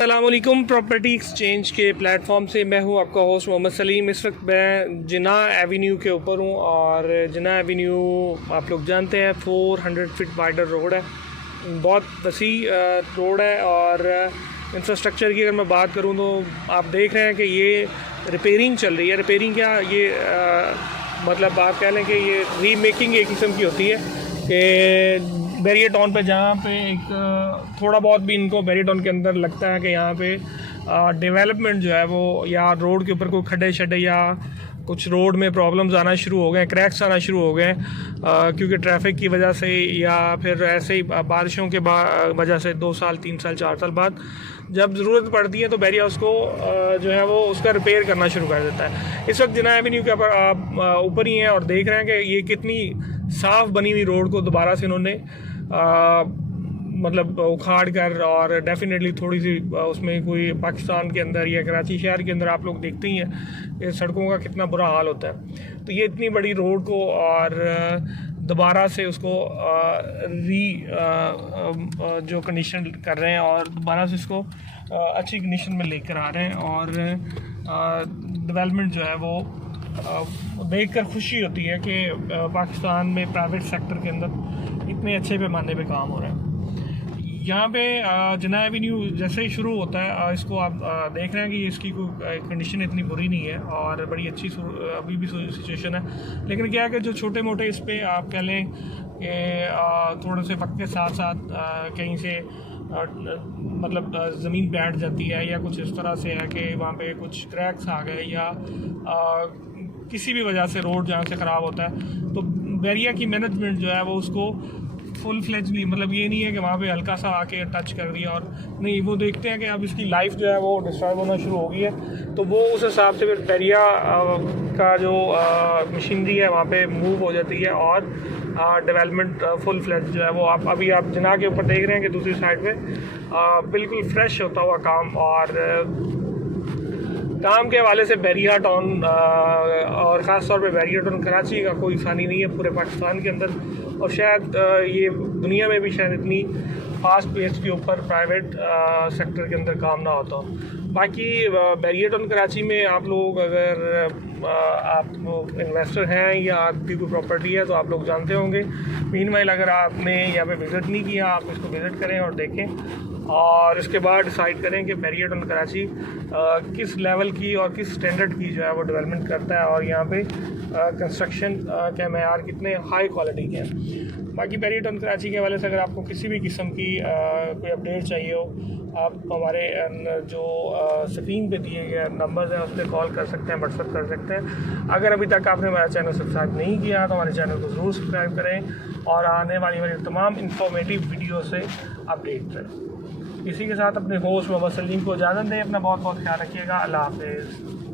अस्सलामुअलैकुम। Property exchange के platform से मैं हूं आपका होस्ट मोहम्मद सलीम। इस वक्त मैं जिन्ना एवेन्यू के ऊपर हूं और जिन्ना एवेन्यू आप लोग जानते हैं 400 फीट वाइडर रोड है, बहुत वसी रोड है। और इंफ्रास्ट्रक्चर की अगर मैं बात करूं तो आप देख रहे हैं कि ये रिपेयरिंग चल रही है। रिपेयरिंग क्या ये मतलब आप कह लें कि ये रीमेकिंग एक किस्म की होती है कि बैरिया टाउन पे जहाँ पे एक थोड़ा बहुत भी इनको बैरिया टाउन के अंदर लगता है कि यहाँ पे डेवलपमेंट जो है वो या रोड के ऊपर कोई खड्डे शड्डे या कुछ रोड में प्रॉब्लम्स आना शुरू हो गए, क्रैक्स आना शुरू हो गए क्योंकि ट्रैफिक की वजह से या फिर ऐसे ही बारिशों के वजह से 2 साल 3 साल 4 साल बाद जब ज़रूरत पड़ती है तो बैरिया उसको जो है वो उसका रिपेयर करना शुरू कर देता है। इस वक्त जिन्ना एवेन्यू के ऊपर आप ऊपर ही हैं और देख रहे हैं कि ये कितनी साफ़ बनी हुई रोड को दोबारा से इन्होंने मतलब उखाड़ कर और डेफिनेटली थोड़ी सी उसमें कोई पाकिस्तान के अंदर या कराची शहर के अंदर आप लोग देखते ही हैं कि सड़कों का कितना बुरा हाल होता है। तो ये इतनी बड़ी रोड को और दोबारा से उसको जो कंडीशन कर रहे हैं और दोबारा से इसको अच्छी कंडीशन में लेकर आ रहे हैं और डेवलपमेंट जो है वो देख कर खुशी होती है कि पाकिस्तान में प्राइवेट सेक्टर के अंदर इतने अच्छे पैमाने पे काम हो रहा है। यहाँ पे जिन्ना एवेन्यू जैसे ही शुरू होता है इसको आप देख रहे हैं कि इसकी कोई कंडीशन इतनी बुरी नहीं है और बड़ी अच्छी अभी भी सिचुएशन है। लेकिन क्या है कि जो छोटे मोटे इस पर आप कह लें कि थोड़े से वक्त के साथ साथ कहीं से मतलब ज़मीन बैठ जाती है या कुछ इस तरह से है कि वहाँ पे कुछ क्रैक्स आ गए या किसी भी वजह से रोड जहाँ से ख़राब होता है तो बैरिया की मैनेजमेंट जो है वो उसको फुल फ्लेजली मतलब ये नहीं है कि वहाँ पे हल्का सा आके टच कर दिया और नहीं, वो देखते हैं कि अब इसकी लाइफ जो है वो डिस्टर्ब होना शुरू हो गई है तो वो उस हिसाब से फिर बैरिया का जो मशीनरी है वहाँ पे मूव हो जाती है और डेवलपमेंट फुल फ्लेज जो है वो आप जिन्ना के ऊपर देख रहे हैं कि दूसरी साइड पे बिल्कुल फ्रेश होता हुआ काम और काम के हवाले से बैरिया टाउन और ख़ास तौर पे बैरिया टाउन कराची का कोई सानी नहीं है पूरे पाकिस्तान के अंदर और शायद ये दुनिया में भी शायद इतनी फास्ट पेस के ऊपर प्राइवेट सेक्टर के अंदर काम ना होता हो। बाकी बैरिया टाउन कराची में आप लोग अगर आप इन्वेस्टर हैं या आपकी कोई प्रॉपर्टी है तो आप लोग जानते होंगे। मीनवाइल अगर आपने यहाँ पे विज़िट नहीं किया आप इसको विज़िट करें और देखें और इसके बाद डिसाइड करें कि बैरिया टाउन कराची किस लेवल की और किस स्टैंडर्ड की जो है वो डेवलपमेंट करता है और यहाँ पे कंस्ट्रक्शन के मेयार कितने हाई क्वालिटी के हैं। बाकी बैरिया टाउन कराची के हवाले से अगर आपको किसी भी किस्म की कोई अपडेट चाहिए हो आप हमारे जो स्क्रीन पे दिए गए नंबर्स हैं उस पर कॉल कर सकते हैं, व्हाट्सअप कर सकते हैं। अगर अभी तक आपने हमारा चैनल सब्सक्राइब नहीं किया तो हमारे चैनल को ज़रूर सब्सक्राइब करें और आने वाली हमारी तमाम इंफॉर्मेटिव वीडियो से अपडेट करें। इसी के साथ अपने होस्ट मोहम्मद सलीम को इजाज़त दें। अपना बहुत बहुत ख्याल रखिएगा। अल्लाह हाफिज़।